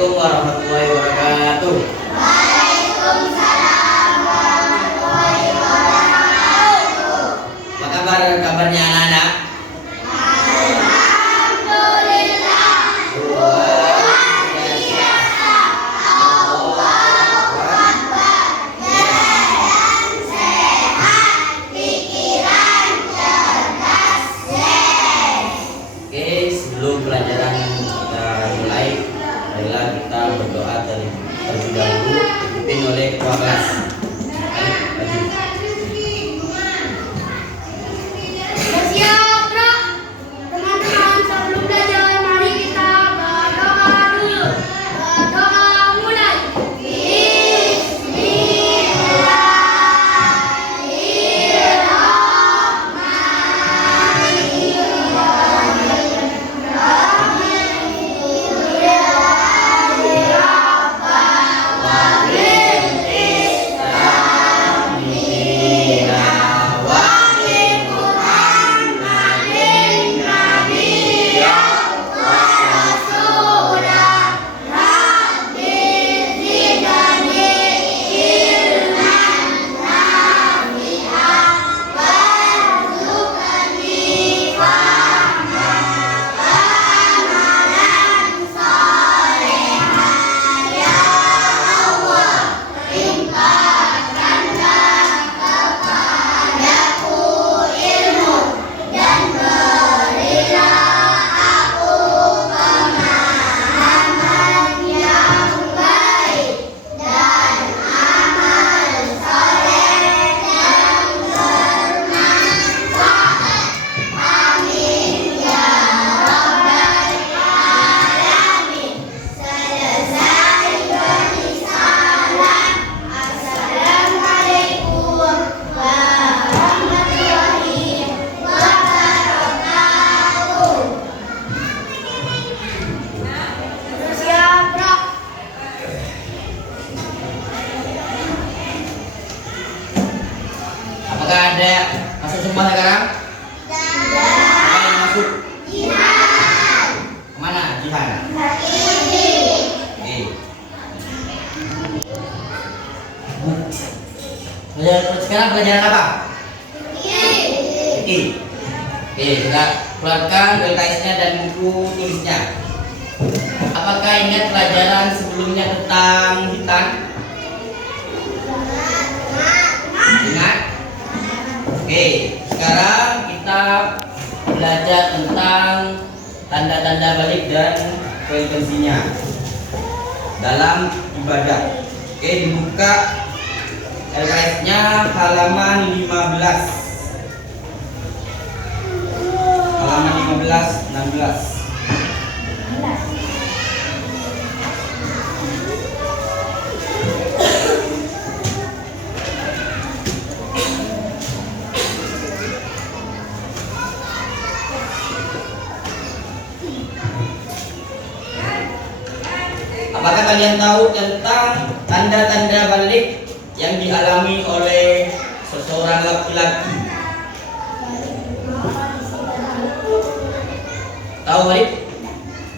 Assalamualaikum warahmatullahi wabarakatuh. Waalaikumsalam warahmatullahi wabarakatuh. Apa kabarnya anak-anak? Alhamdulillah. Luar biasa. Allahu Akbar. Jalan sehat, pikiran cerdas, Oke, sebelum pelajaran kita mulai, marilah kita berdoa terlebih dahulu dipimpin oleh ketua kelas. Ayo, maju. Siap, Bro. Teman-teman, sebelum belajar mari kita berdoa dulu. Berdoa mulai. Siap, Bro. Apakah ada masuk semua sekarang? Siapa yang masuk? Kemana? Jihan. Oke. Sekarang pelajaran apa? Oke. Oke, kita keluarkan LKS-nya dan buku tulisnya. Apakah ingat pelajaran sebelumnya tentang hitam? Ingat? Oke, sekarang kita belajar tentang tanda-tanda balik dan frekuensinya dalam ibadah. Oke, dibuka LKS-nya halaman 15. Halaman 15, 16. Apakah kalian tahu tentang tanda-tanda balik yang dialami oleh seseorang laki-laki? Tahu balik?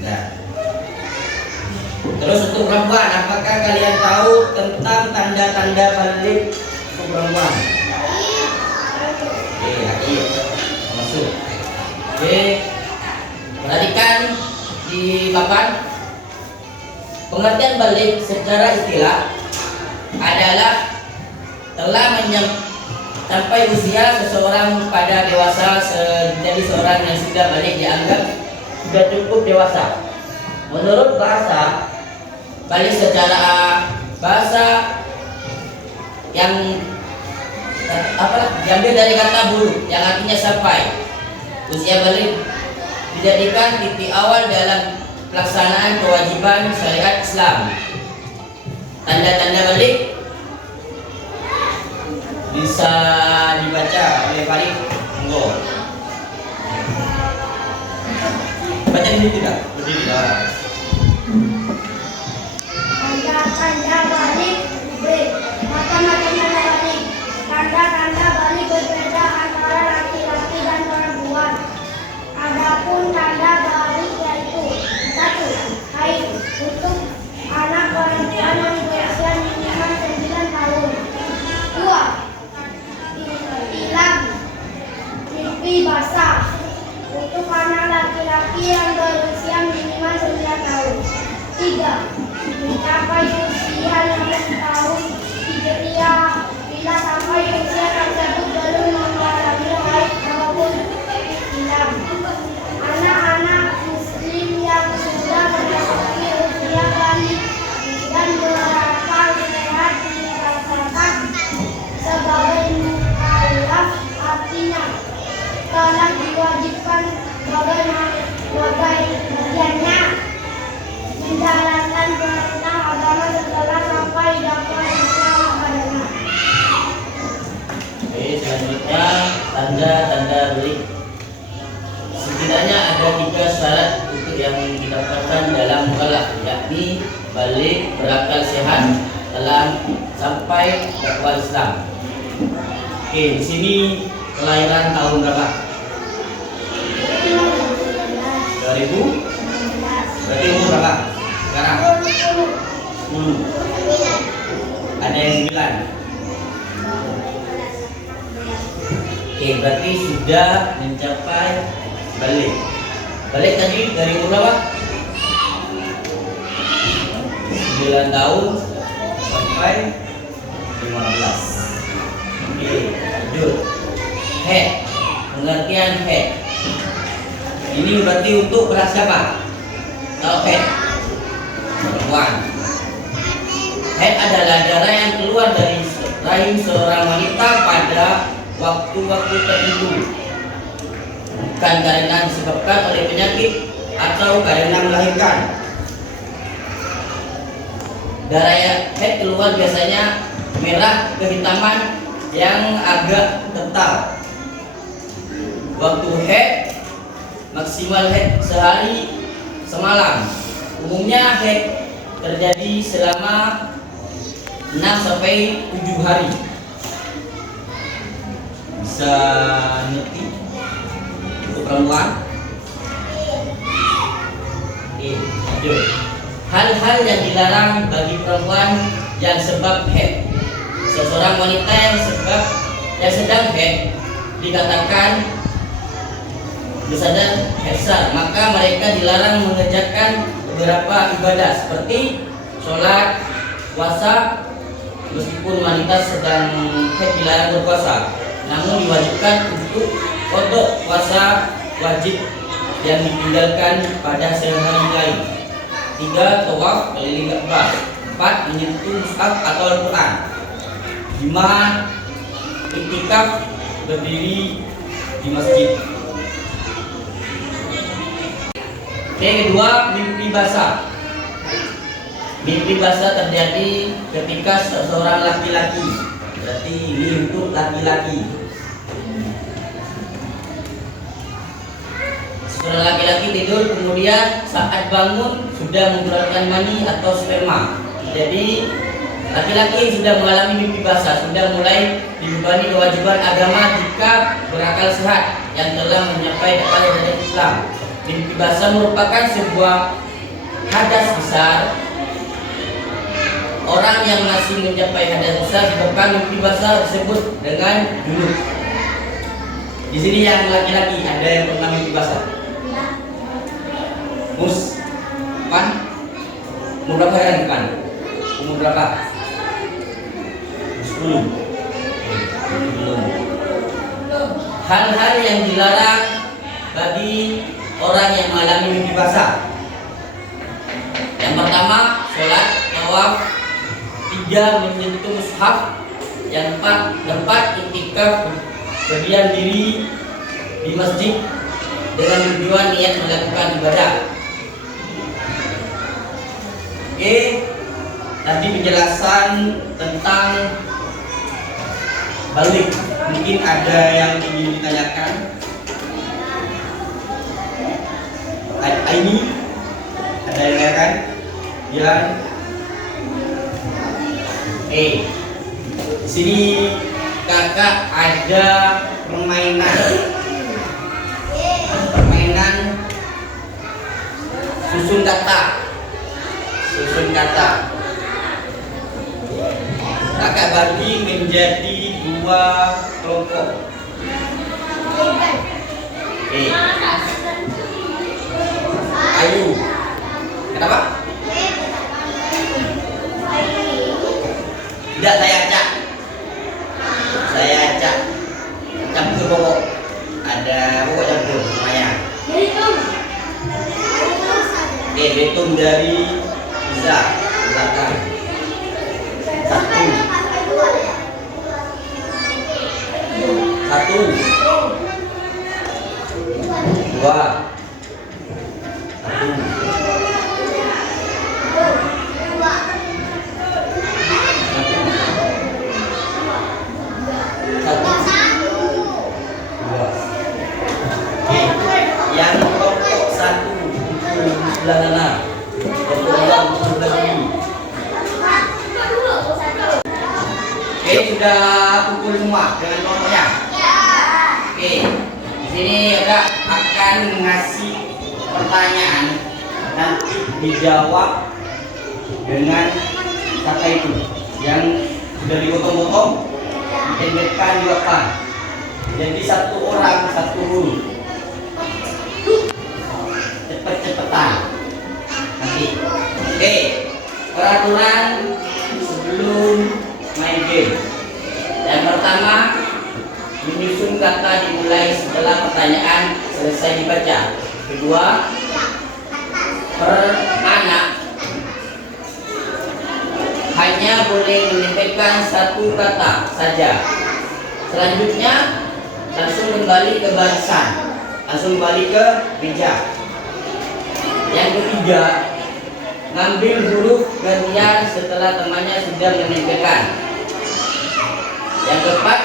Nah. Terus untuk perempuan, apakah kalian tahu tentang tanda-tanda balik untuk perempuan? Oke, laki. Masuk. Oke. Perhatikan di papan. Pengertian balik secara istilah adalah telah sampai usia seseorang pada dewasa, jadi seorang yang sudah balik dianggap sudah cukup dewasa. Menurut bahasa, balik secara bahasa yang diambil dari kata bulu yang artinya sampai. Usia balik dijadikan titik awal dalam pelaksanaan kewajiban syariat Islam. Tanda-tanda balik bisa dibaca oleh Farid. Monggo. Baca di sini tidak? Berdiri lah. Tanda-tanda balik B. Macam-macam balik. Tanda-tanda balik berbeda antara laki-laki dan perempuan. Adapun tanda balik yaitu 1. Haid, kutub diwajibkan bagiannya menjalankan perintah agama setelah sampai dapat Islam padanya. Oke, selanjutnya tanda-tanda balik. Setidaknya ada 3 syarat untuk yang didapatkan dalam mukallaf, yakni balik, berakal sehat, dalam sampai dakwah Islam. Oke, di sini kelahiran tahun berapa? 2000. Berarti umur berapa sekarang? 10. Ada yang 9. Oke, berarti sudah mencapai balik. Balik tadi dari umur berapa? 9 tahun sampai 15. Oke, lanjut. Head, pengertian head. Ini berarti untuk beras siapa? Kalau head, perempuan. Head adalah darah yang keluar dari rahim seorang wanita pada waktu-waktu tertentu, bukan karena disebabkan oleh penyakit atau karena melahirkan. Darah head keluar biasanya merah kehitaman yang agak kental. Waktu head maksimal head sehari semalam. Umumnya head terjadi selama 6 sampai 7 hari. Bisa ngerti untuk perempuan? Oke, lanjut. Hal-hal yang dilarang bagi perempuan yang sebab head. Seseorang wanita yang sedang head dikatakan bersadar head, maka mereka dilarang mengerjakan beberapa ibadah seperti sholat, puasa. Meskipun wanita sedang head dilarang berpuasa, namun diwajibkan untuk kodok puasa wajib yang ditinggalkan pada sehari lain. 3. Tawaf keliling Ka'bah. 4. Menyentuh mushaf atau Al-Quran. 5. Iktikaf berdiri di masjid. Yang kedua, mimpi basah. Mimpi basah terjadi ketika seseorang laki-laki. Berarti ini untuk laki-laki. Seorang laki-laki tidur, kemudian saat bangun sudah mengeluarkan mani atau sperma. Jadi laki-laki yang sudah mengalami mimpi basah sudah mulai dibebani kewajiban agama jika berakal sehat yang telah mencapai derajat Islam. Mimpi basah merupakan sebuah hadas besar. Orang yang masih mencapai hadas besar disebabkan mimpi basah tersebut dengan junub. Di sini yang laki-laki ada yang pernah mimpi basah? Pan? Umur berapa kan Pan? Umur berapa? 10. Hal-hal yang dilarang bagi orang yang mengalami mimpi basah. Yang pertama, sholat, tawaf. 3. Menyentuh mushaf. Yang 4. Iktikaf, berdiam diri di masjid dengan tujuan niat melakukan ibadah. Oke, tadi penjelasan tentang balik. Mungkin ada yang ingin ditanyakan. Ini ada yang tanyakan? Ya. Di sini kakak ada permainan susun kata. Kakak bagi menjadi 2 kelompok. Ayu. Kenapa? Tidak, saya acak campur pokok. Ada pokok campur lumayan. Hitung dari Iza belakang. 1. Dua. Yang kelompok satu pukul sebelah sana, kelompok dua pukul sebelah kiri. Oke, sudah pukul semua dengan kelompoknya. Oke, di sini ada akan ngasih pertanyaan, nanti dijawab dengan kata itu yang sudah dipotong-potong, ditendekkan di depan. Jadi satu orang satu huruf. Cepet-cepetan nanti. Oke, peraturan sebelum main game. Yang pertama, menyusun kata dimulai setelah pertanyaan selesai dibaca. Kedua, per anak hanya boleh menyampaikan satu kata saja. Selanjutnya langsung kembali ke barisan, langsung kembali ke meja. Yang ketiga, ngambil huruf gantian setelah temannya sudah menyampaikan. Yang keempat,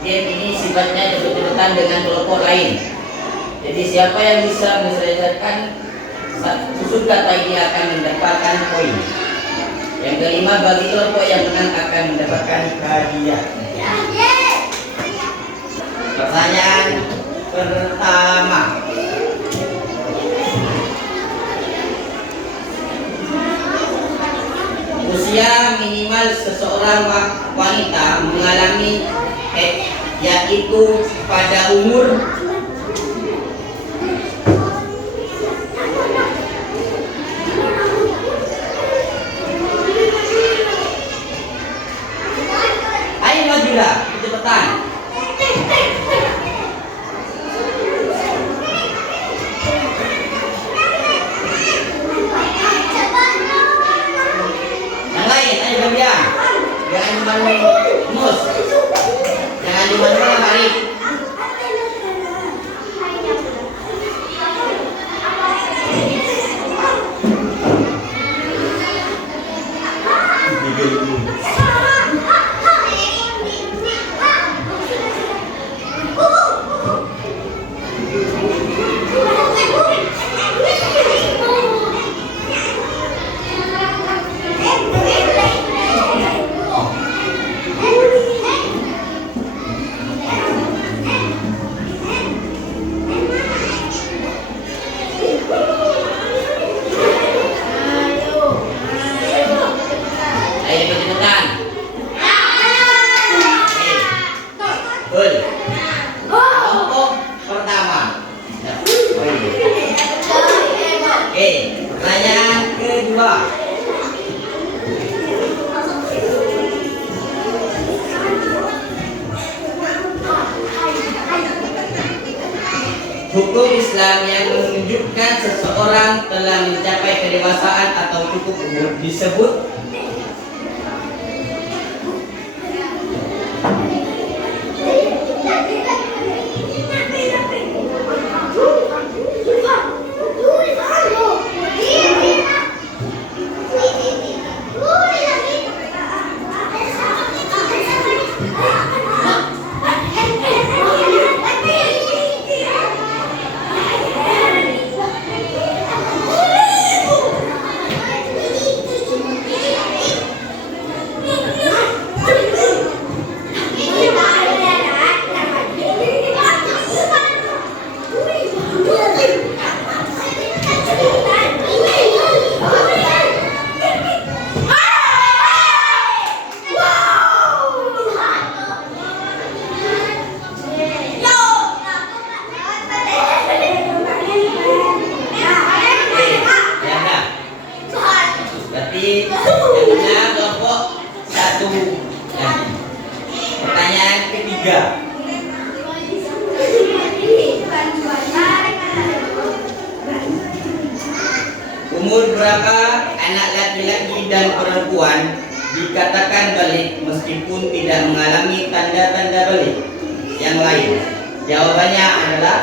game ini sifatnya cepet-cepetan dengan kelompok lain. Jadi siapa yang bisa menyelesaikan susun kata ini akan mendapatkan poin. Yang kelima, bagi kelompok yang menang akan mendapatkan hadiah. Pertanyaan pertama. Usia minimal seseorang wanita mengalami yaitu pada umur ayo majulah kecepatan. Jangan cuma mus, jangan cuma Arif. Kelompok pertama. Oke, pertanyaan kedua. Hukum Islam yang menunjukkan seseorang telah mencapai kedewasaan atau cukup umur disebut kelompok satu. Pertanyaan ketiga. Umur berapa anak laki-laki dan perempuan dikatakan balik meskipun tidak mengalami tanda-tanda balik yang lain? Jawabannya adalah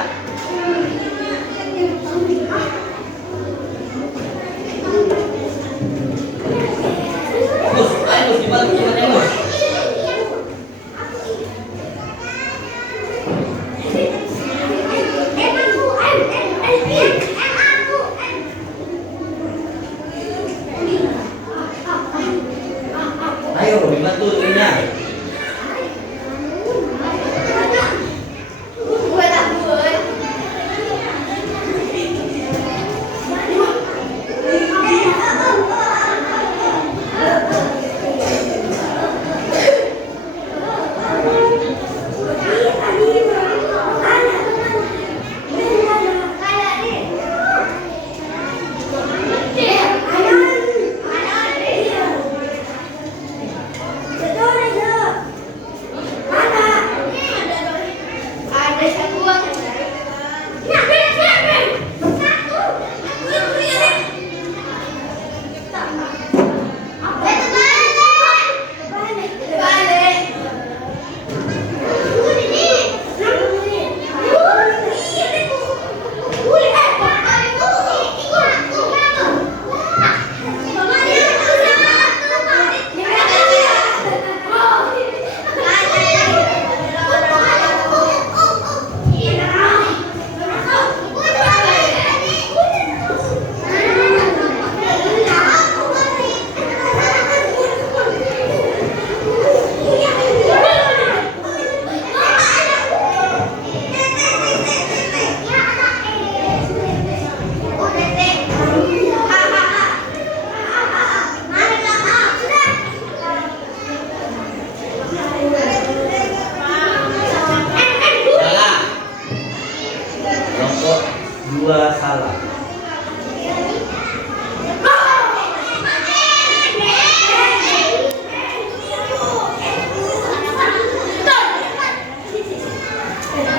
dua salah.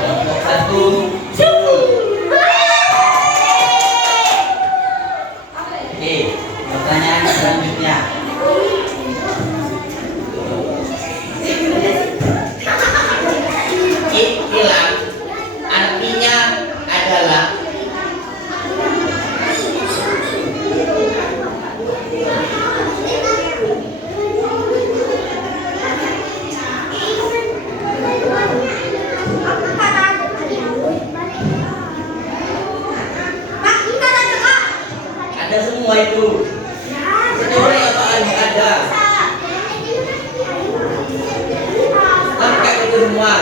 Kelompok satu Oke, pertanyaan selanjutnya. Hilang artinya adalah ada semua itu. Sesuai apaan ada. Lengkap itu semua.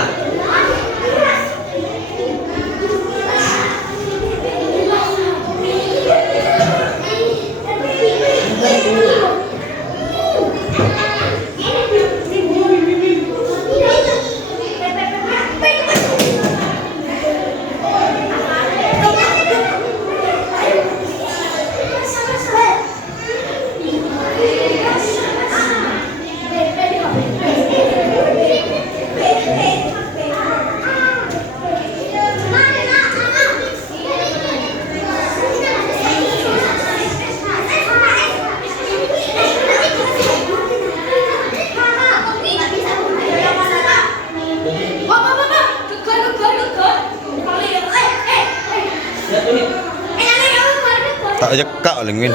Tak jekak oleh Min.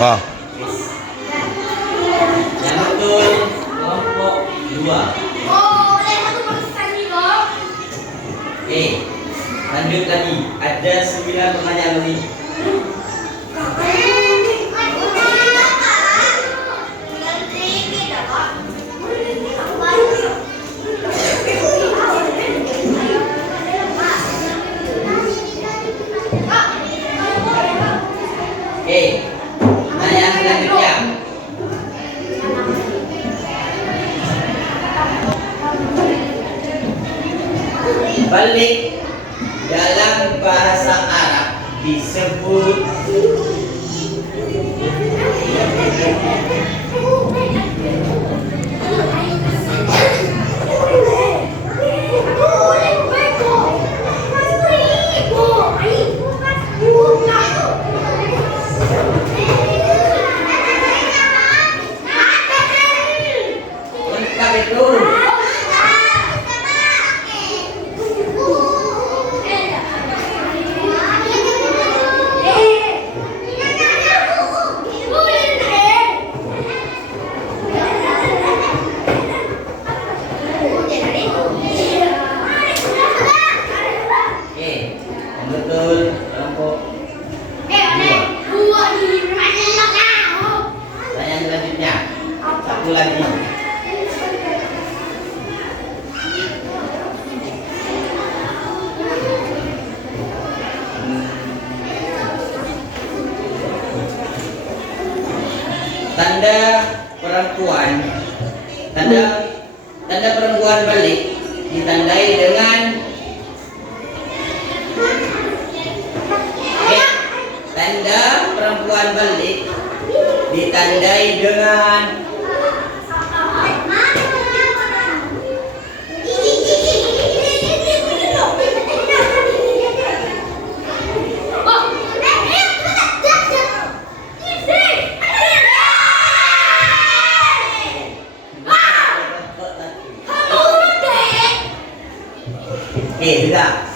Wah. Yang betul kelompok 2. Oke, lanjut lagi. Ada 9 pertanyaan lagi. Oke, pertanyaan selanjutnya. Balik dalam bahasa Arab disebut lengkap itu. Oke, yang betul kelompok 2. Pertanyaan selanjutnya. Satu lagi. Tanda perempuan, tanda perempuan balik ditandai dengan tanda perempuan balik ditandai dengan Oke, sudah.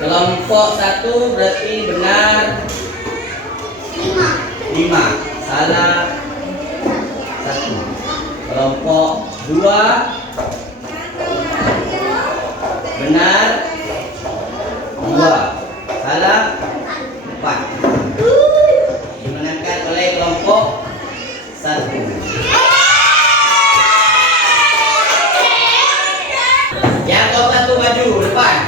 Kelompok 1 berarti benar 5, salah 1. Kelompok 2 benar 2, salah 4. Dimenangkan oleh kelompok 1. Yang kelompok 1 maju depan.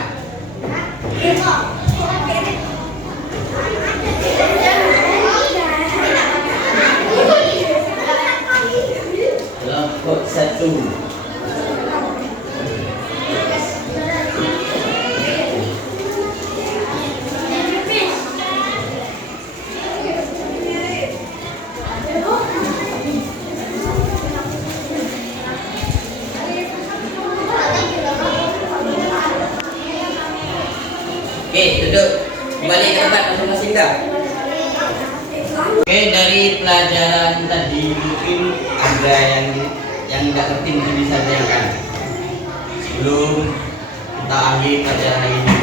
Kelompok 1. Dibalik ke tempat masing-masing dah. Oke, dari pelajaran tadi mungkin ada yang nggak ngerti mungkin bisa ditanyakan. Sebelum kita akhir pelajaran hari ini,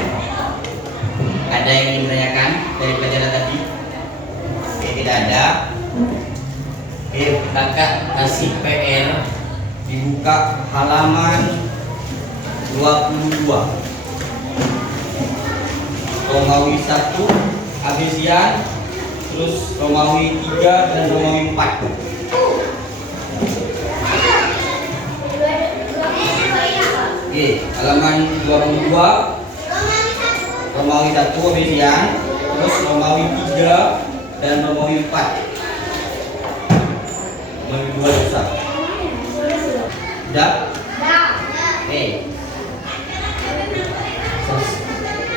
ada yang ingin ditanyakan dari pelajaran tadi? Oke, tidak ada. Oke, kakak kasih PR dibuka halaman 22. Romawi 1 Abesian, terus Romawi 3 dan Romawi 4. Oke, halaman 22 Romawi 1 Abesian, terus Romawi 3 dan Romawi 4. Romawi 2 dosa. Sudah? Oke.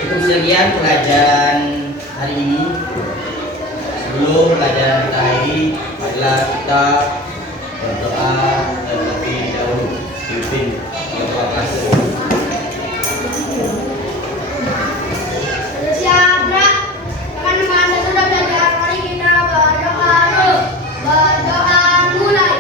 Cukup sekian pelajaran hari ini. Sebelum pelajaran kita akhiri, marilah kita berdoa terlebih dahulu. Pimpin doa kasih. Siapa? Teman-teman sudah belajar, mari kita berdoa dulu. Berdoa mulai.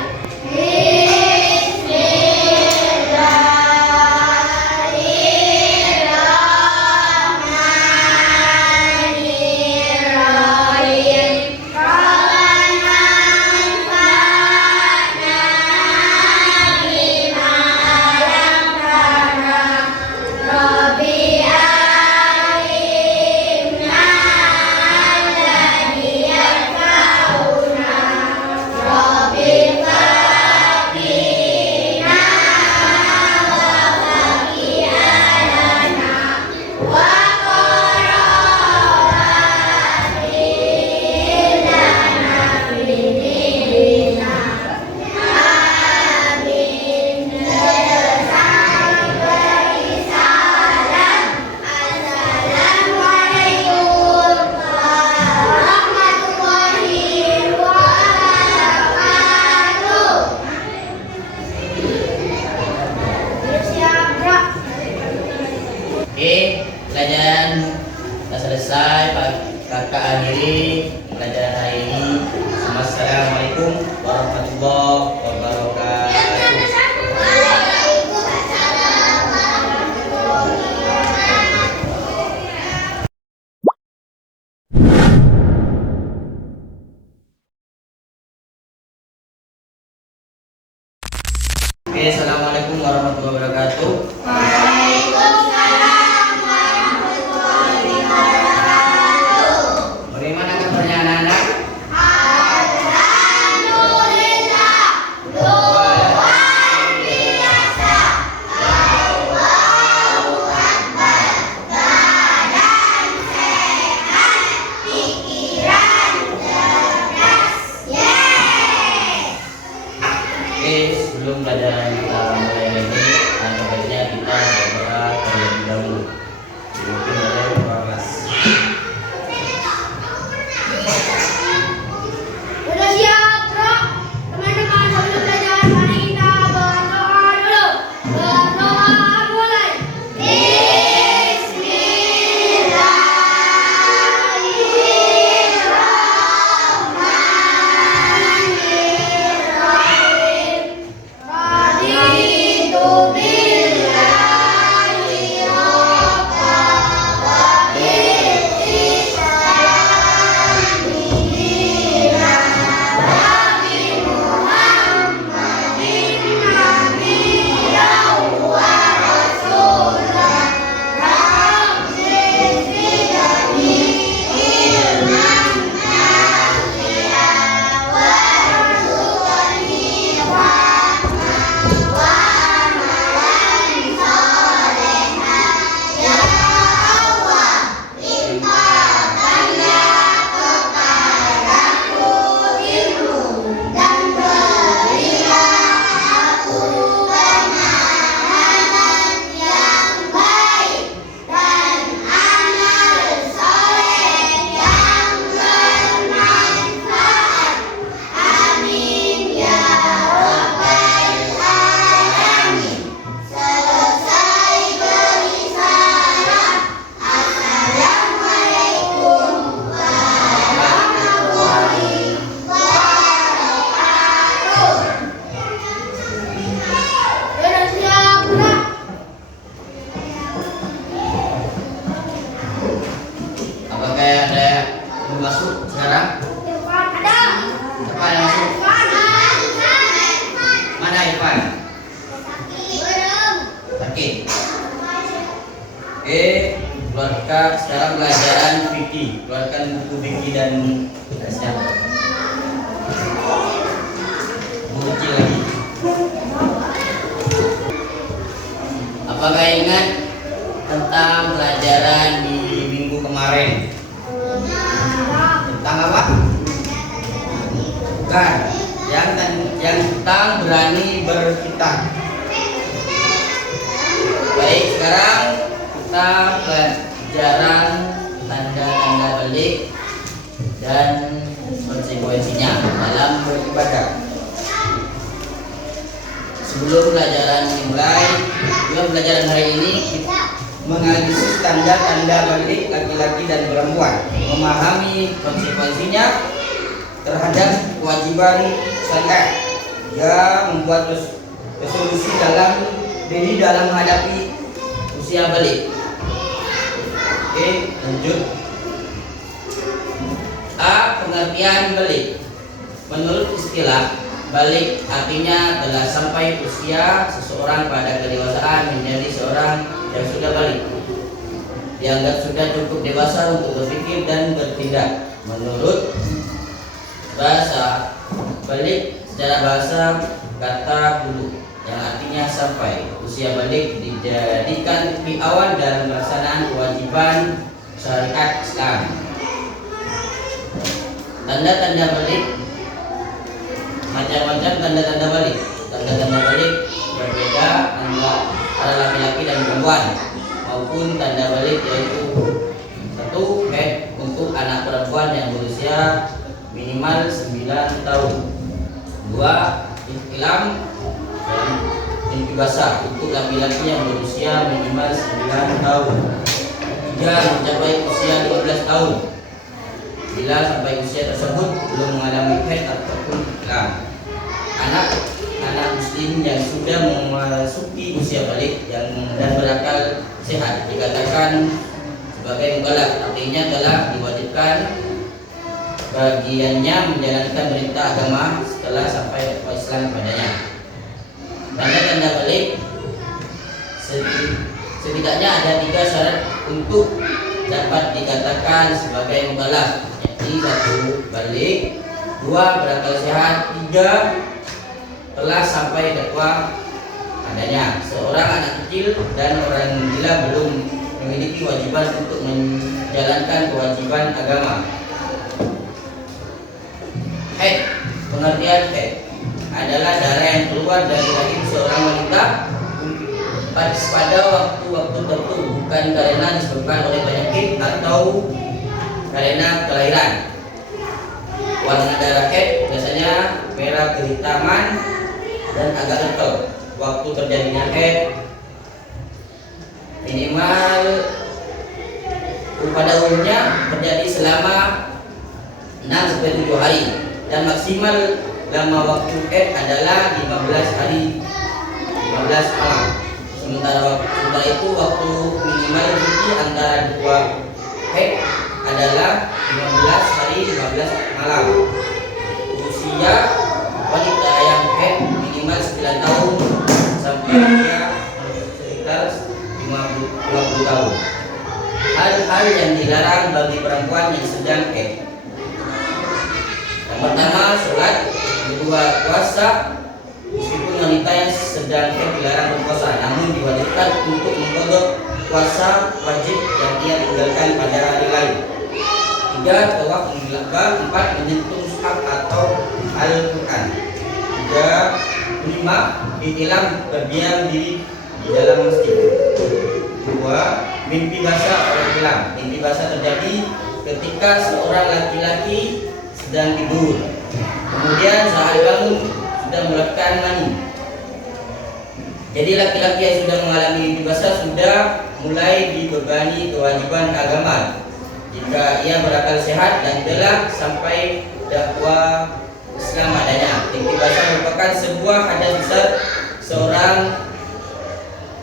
Oke, pelajaran sudah selesai. Kakak akhiri pelajaran hari ini. Assalamualaikum warahmatullahi wabarakatuh. Oke, assalamualaikum warahmatullahi wabarakatuh. Bagaimana kabarnya anak-anak? Oke, sebelum pelajaran kita mulai lagi, baiknya yakin. Oke, keluarkan sekarang pelajaran fikih. Keluarkan buku fikih dan dasar. Buku kecil lagi. Apakah ingat tentang pelajaran di minggu kemarin? Tentang apa? Bukan. Yang tentang berani berkitab. Baik, sekarang kita pelajaran tanda-tanda balik dan konsekuensinya dalam beribadah. Sebelum pelajaran dimulai, pelajaran hari ini menganalisis tanda-tanda balik laki-laki dan perempuan, memahami konsekuensinya terhadap kewajiban syariat, ya membuat resolusi dalam menghadapi usia balik. Oke, lanjut. A. Pengertian balik. Menurut istilah, balik artinya telah sampai usia seseorang pada kedewasaan menjadi seorang yang sudah balik, dianggap sudah cukup dewasa untuk berpikir dan bertindak. Menurut bahasa, balik secara bahasa kata bulu yang artinya sampai. Usia balik dijadikan titik awal dalam pelaksanaan kewajiban syariat Islam. Tanda-tanda balik, macam-macam tanda-tanda balik. Tanda-tanda balik berbeda antara laki-laki dan perempuan, maupun tanda balik yaitu 1. Haid untuk anak perempuan yang berusia minimal 9 tahun. 2. Ihtilam dan mimpi basah untuk laki-laki yang berusia minimal 9 tahun. 3. Mencapai usia 15 tahun bila sampai usia tersebut belum mengalami haid ataupun ihtilam. Anak muslim yang sudah memasuki usia balik dan berakal sehat dikatakan sebagai mukallaf, artinya telah diwajibkan bagiannya menjalankan perintah agama setelah sampai Islam padanya. Tanda-tanda balik setidaknya ada 3 syarat untuk dapat dikatakan sebagai mukallaf, yaitu 1. Balik, 2. Berakal sehat, 3. Telah sampai takwa adanya. Seorang anak kecil dan orang gila belum memiliki kewajiban untuk menjalankan kewajiban agama. Haid. Pengertian haid adalah darah yang keluar dari rahim seorang wanita pada waktu-waktu tertentu, bukan karena disebabkan oleh penyakit atau karena kelahiran. Warna darah haid biasanya merah kehitaman dan agak kental. Waktu terjadinya haid minimal pada umumnya terjadi selama 6-7 hari dan maksimal lama waktu haid adalah 15 hari 15 malam. Sementara itu waktu minimal suci antara 2 haid adalah 15 hari 15 malam. Usia wanita yang haid minimal 9 tahun sampai usia sekitar 50 tahun. Hal-hal yang dilarang bagi perempuan yang sedang haid. Yang pertama, sholat. Kedua, puasa. Meskipun wanita yang sedang haid dilarang berpuasa, namun diwajibkan untuk mengqadha puasa wajib yang ia tinggalkan pada hari lain. 3. Tawaf menghilal. 4. Menyentuh mushaf atau Al-Quran. 5. Ihtilam, berdiam diri di dalam masjid. 2. Mimpi basah atau ihtilam. Mimpi basah terjadi ketika seorang laki-laki sedang tidur, kemudian saat bangun sudah mengeluarkan mani. Jadi laki-laki yang sudah mengalami mimpi basah sudah mulai dibebani kewajiban agama jika ia berakal sehat dan telah sampai dakwah Islam adanya. Mimpi basah merupakan sebuah hadas besar. Seorang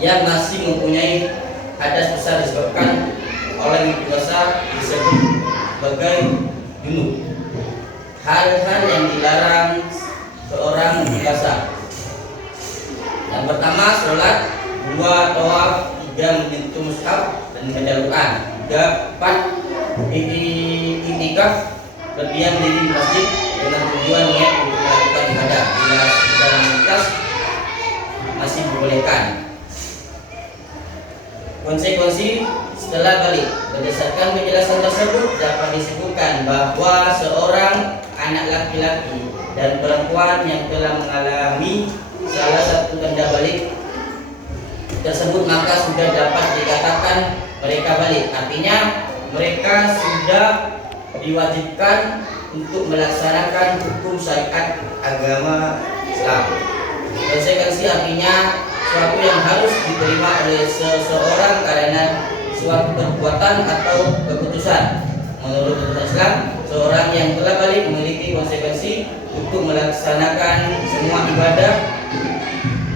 yang masih mempunyai hadas besar disebabkan oleh mimpi basah disebut sebagai junub. Hal-hal yang dilarang seorang mimpi basah. Yang pertama, sholat. 2. 2 tawaf, 3 menyentuh mushaf dan membaca Quran, 4 iktikaf berdiam diri di masjid dengan tujuan niat untuk melakukan ibadah. Bila sudah menikah masih dibolehkan. Konsekuensi setelah balik. Berdasarkan penjelasan tersebut dapat disebutkan bahwa seorang anak laki-laki dan perempuan yang telah mengalami salah satu tanda balik tersebut maka sudah dapat dikatakan mereka balik. Artinya mereka sudah diwajibkan untuk melaksanakan hukum syariat agama Islam. Konsekuensi artinya suatu yang harus diterima oleh seseorang karena suatu perbuatan atau keputusan. Menurut keputusan Islam, seorang yang telah balik memiliki konsekuensi untuk melaksanakan semua ibadah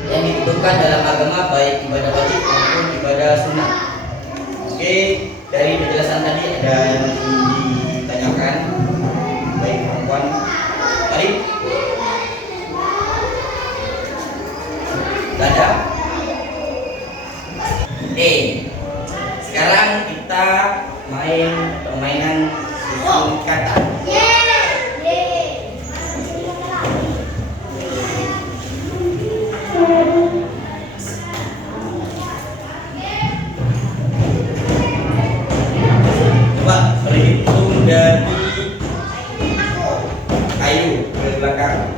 yang ditentukan dalam agama, baik ibadah wajib maupun ibadah sunnah. Oke, dari penjelasan tadi ada yang ditanyakan, baik perempuan, mari. Ada. Sekarang kita main permainan susun kata. Coba berhitung dari kayu ke belakang.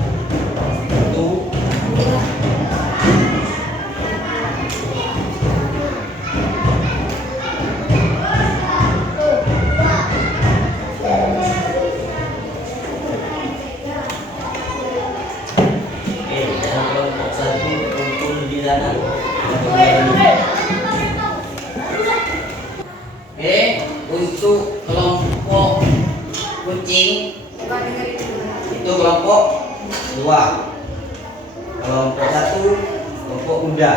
1, 1 kumpul di sana. Untuk kelompok kucing itu kelompok 2, kelompok 1 kelompok kuda.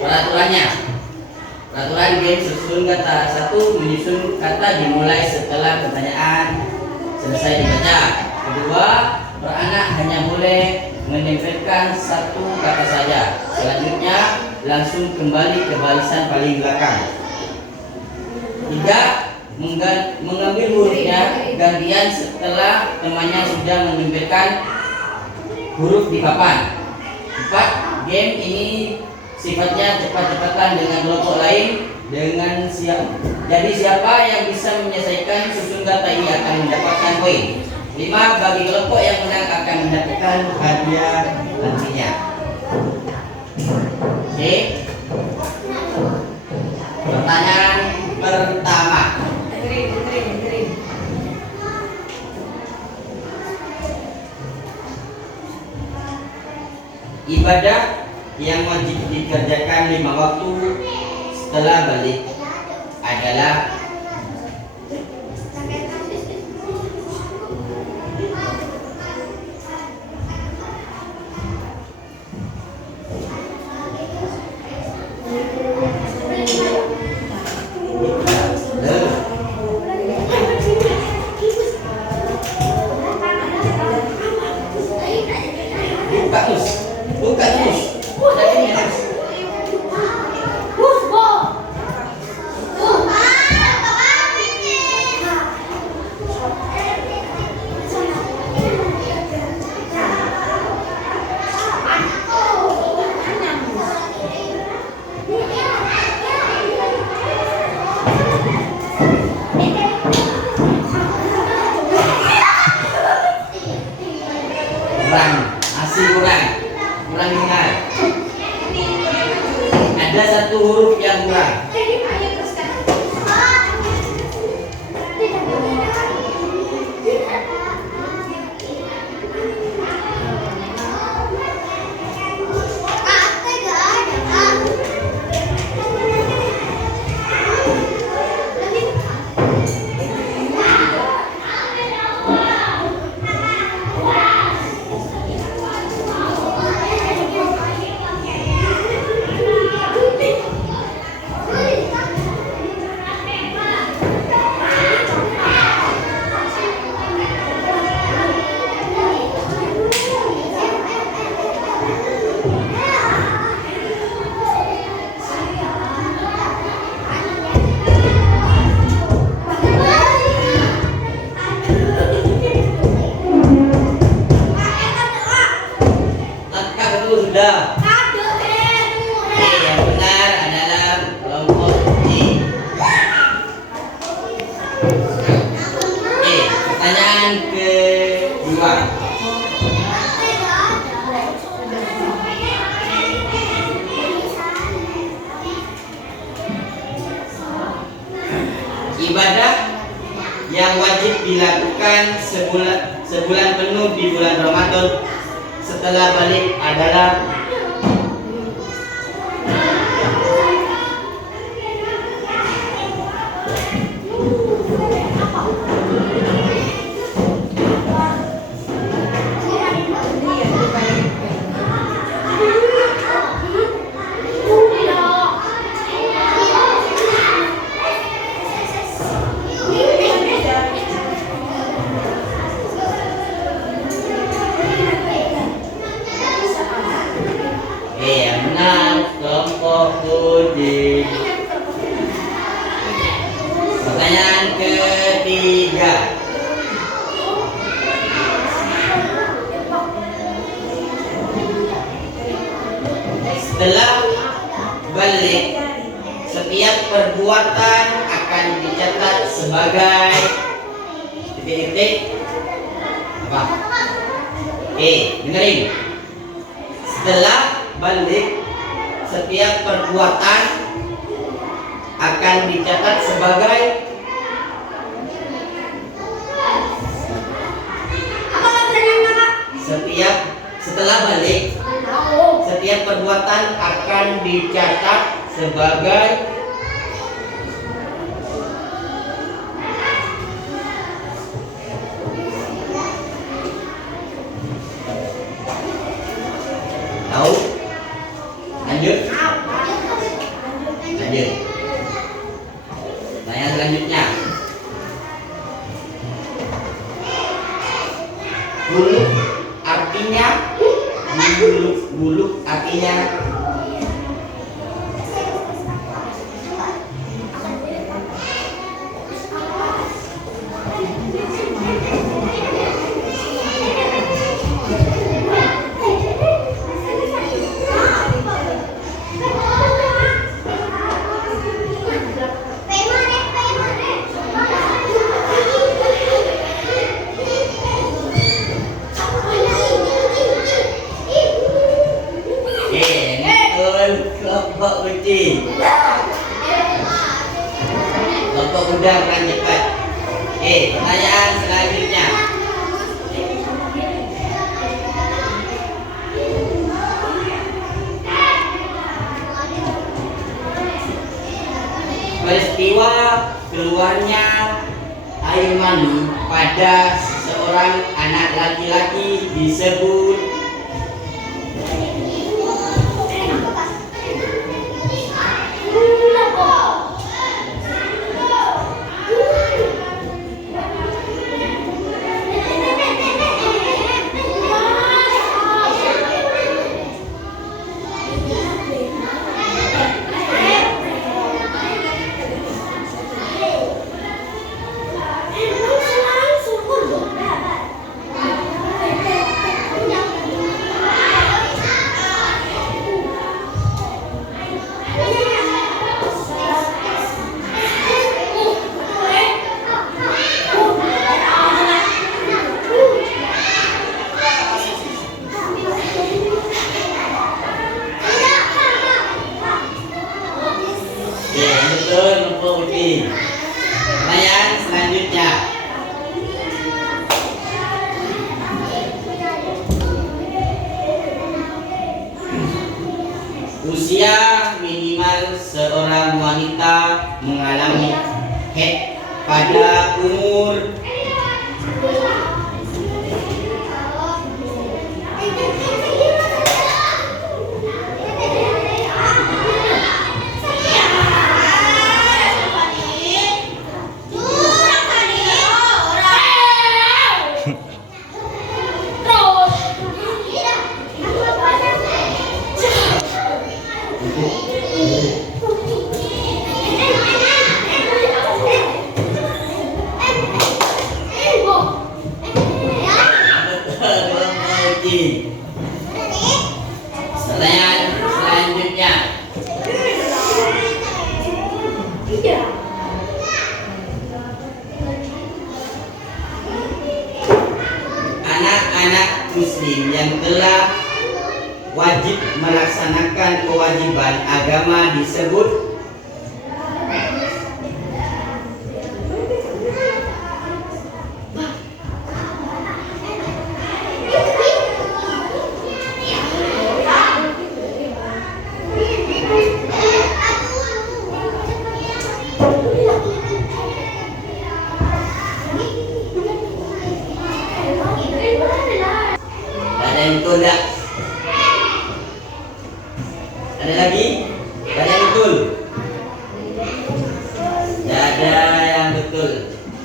Peraturan game susun kata. 1, menyusun kata dimulai setelah pertanyaan selesai dibaca. 2, beranak hanya boleh menempelkan 1 kata saja. Selanjutnya langsung kembali ke barisan paling belakang. 3, mengambil hurufnya gantian setelah temannya sudah menempelkan huruf di papan. 4, game ini sifatnya cepat-cepatan dengan kelompok lain dengan jadi siapa yang bisa menyelesaikan susun kata ini akan mendapatkan poin. 5, bagi kelompok yang menang akan mendapatkan hadiah nantinya. Oke. Pertanyaan pertama. Ibadah yang wajib dikerjakan 5 waktu setelah balik adalah buka terus. Kurang dengar. Ada 1 huruf yang kurang. yang wajib dilakukan sebulan penuh di bulan Ramadan setelah balik adalah yang benar kelompok putih. Pertanyaan ketiga. Setelah balik, setiap perbuatan akan dicatat sebagai titik-titik apa? Dengerin. Setelah balik, setiap perbuatan akan dicatat sebagai setelah balik, setiap perbuatan akan dicatat sebagai tahu? Lanjut. Tanya selanjutnya. Buluk artinya buluk artinya kelompok putih. Kelompok muda peran cepat. Pertanyaan selanjutnya. Peristiwa keluarnya air mani pada seorang anak laki-laki disebut betul putih. Pertanyaan selanjutnya. Usia minimal seorang wanita mengalami haid pada umur pertanyaan selanjutnya. Anak-anak muslim yang telah wajib melaksanakan kewajiban agama disebut Ada lagi? Dan yang betul. Dada yang betul.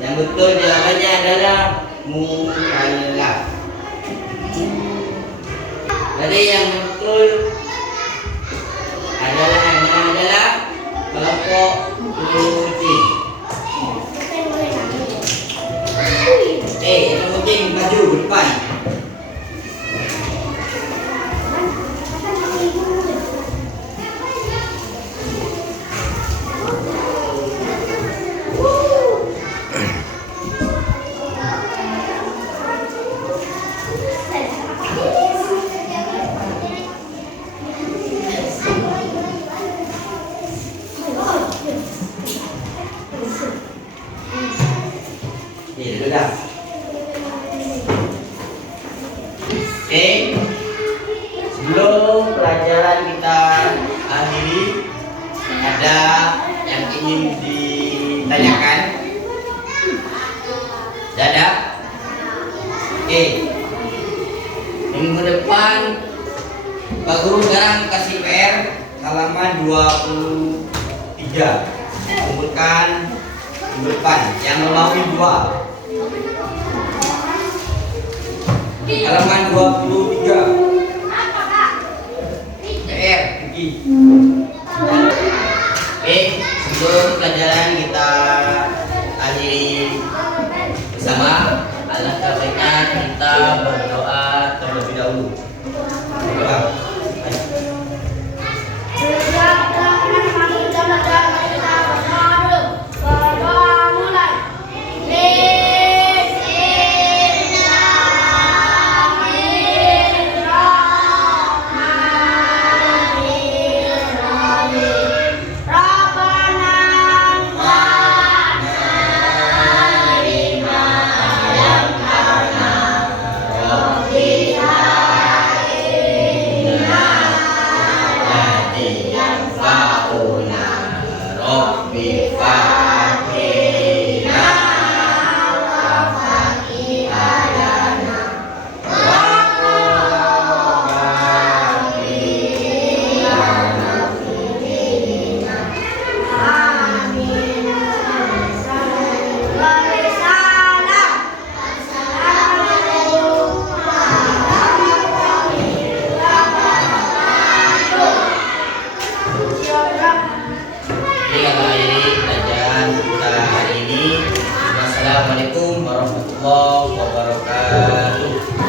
Yang betul jawabannya adalah mukallaf. Jadi yang betul adalah kelompok kucing. Yang penting maju ke depan. Sudah. Oke. Sebelum pelajaran kita akhiri, ada yang ingin ditanyakan? Ada? Oke. Minggu depan Pak Guru sekarang kasih PR halaman 23. Kumpulkan minggu depan yang melampaui 2. Halaman 23. PR pergi. Oke, sebelum pelajaran kita akhiri bersama, alangkah baiknya kita berdoa terlebih dahulu. Berdoa. Assalamualaikum warahmatullahi wabarakatuh.